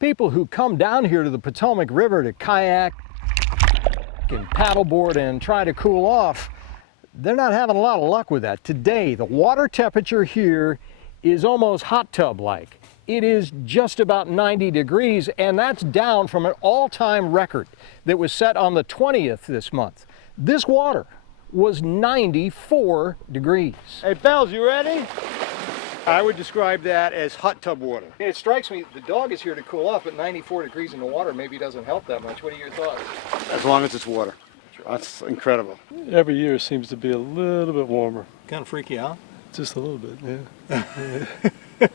People who come down here to the Potomac River to kayak and paddleboard and try to cool off, they're not having a lot of luck with that. Today, the water temperature here is almost hot tub-like. It is just about 90 degrees, and that's down from an all-time record that was set on the 20th this month. This water was 94 degrees. Hey, Bells, you ready? I would describe that as hot tub water. It strikes me the dog is here to cool off, but 94 degrees in the water maybe doesn't help that much. What are your thoughts? As long as it's water. That's incredible. Every year seems to be a little bit warmer. Kind of freaky, huh? Just a little bit, yeah.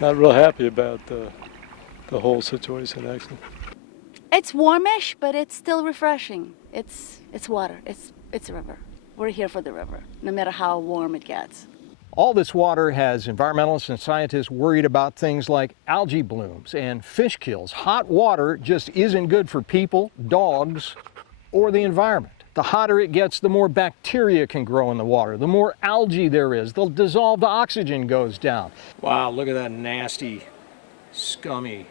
Not real happy about the whole situation, actually. It's warmish, but it's still refreshing. It's water. It's a river. We're here for the river, no matter how warm it gets. All this water has environmentalists and scientists worried about things like algae blooms and fish kills. Hot water just isn't good for people, dogs, or the environment. The hotter it gets, the more bacteria can grow in the water, the more algae there is, the dissolved oxygen goes down. Wow, look at that nasty, scummy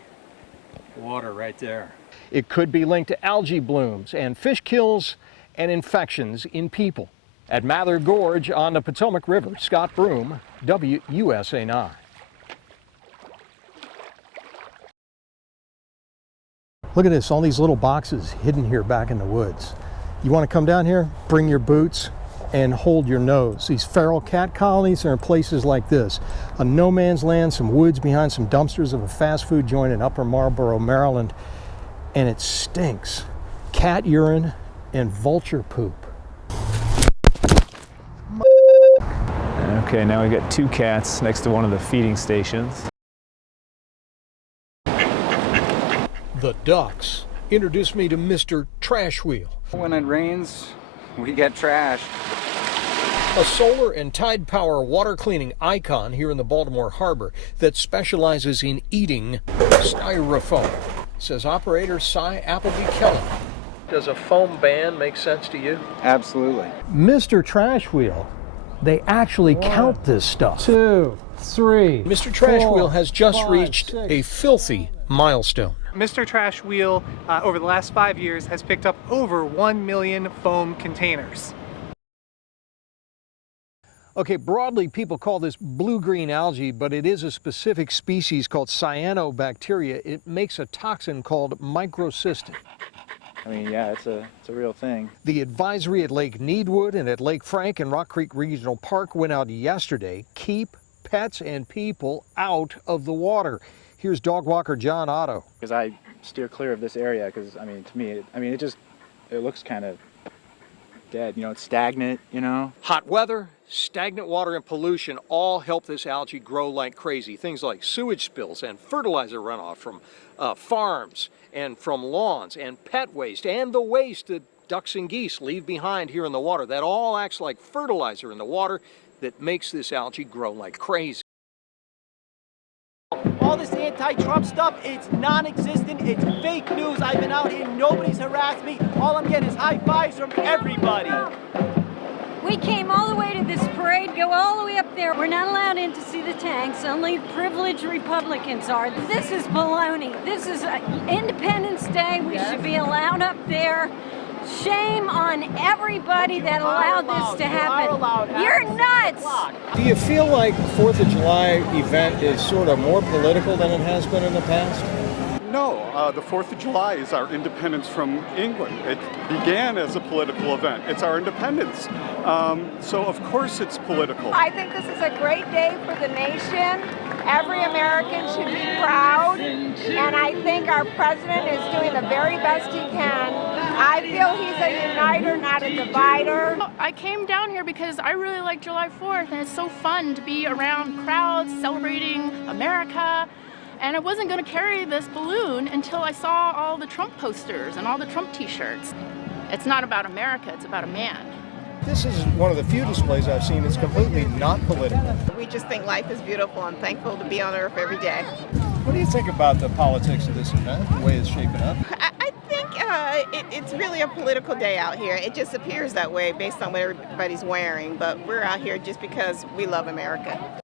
water right there. It could be linked to algae blooms and fish kills and infections in people. At Mather Gorge on the Potomac River, Scott Broom, WUSA9. Look at this, all these little boxes hidden here back in the woods. You want to come down here, bring your boots and hold your nose. These feral cat colonies are in places like this. A no man's land, some woods behind some dumpsters of a fast food joint in Upper Marlboro, Maryland. And it stinks. Cat urine and vulture poop. Okay, now we got two cats next to one of the feeding stations. The ducks introduced me to Mr. Trash Wheel. When it rains, we get trashed. A solar and tide power water cleaning icon here in the Baltimore Harbor that specializes in eating styrofoam, says operator Cy Appleby Kelly. Does a foam ban make sense to you? Absolutely. Mr. Trash Wheel, they actually count this stuff. 2, 3. Mr. Trash Wheel has just reached a filthy milestone. Mr. Trash Wheel, over the last 5 years, has picked up over 1 million foam containers. Okay, broadly people call this blue-green algae, but it is a specific species called cyanobacteria. It makes a toxin called microcystin. I mean, yeah, it's a real thing. The advisory at Lake Needwood and at Lake Frank and Rock Creek Regional Park went out yesterday. Keep pets and people out of the water. Here's dog walker John Otto. Because I steer clear of this area because, I mean, to me, it looks kind of dead. You know, it's stagnant, you know. Hot weather, stagnant water, and pollution all help this algae grow like crazy. Things like sewage spills and fertilizer runoff from farms and from lawns and pet waste and the waste that ducks and geese leave behind here in the water. That all acts like fertilizer in the water that makes this algae grow like crazy. All this anti-Trump stuff, it's non-existent, it's fake news. I've been out here, nobody's harassed me. All I'm getting is high fives from everybody. We came all the way to this parade, go all the way up there. We're not allowed in to see the tanks, only privileged Republicans are. This is baloney. This is Independence Day, we should be allowed up there. Shame on everybody that allowed this to happen. You're nuts! Do you feel like the 4th of July event is sort of more political than it has been in the past? No, the 4th of July is our independence from England. It began as a political event. It's our independence. So of course it's political. I think this is a great day for the nation. Every American should be proud, and I think our president is doing the very best he can. I feel he's a uniter, not a divider. I came down here because I really like July 4th, and it's so fun to be around crowds celebrating America. And I wasn't going to carry this balloon until I saw all the Trump posters and all the Trump t-shirts. It's not about America, it's about a man. This is one of the few displays I've seen that's completely not political. We just think life is beautiful and thankful to be on Earth every day. What do you think about the politics of this event, the way it's shaping up? I think it's really a political day out here. It just appears that way based on what everybody's wearing, but we're out here just because we love America.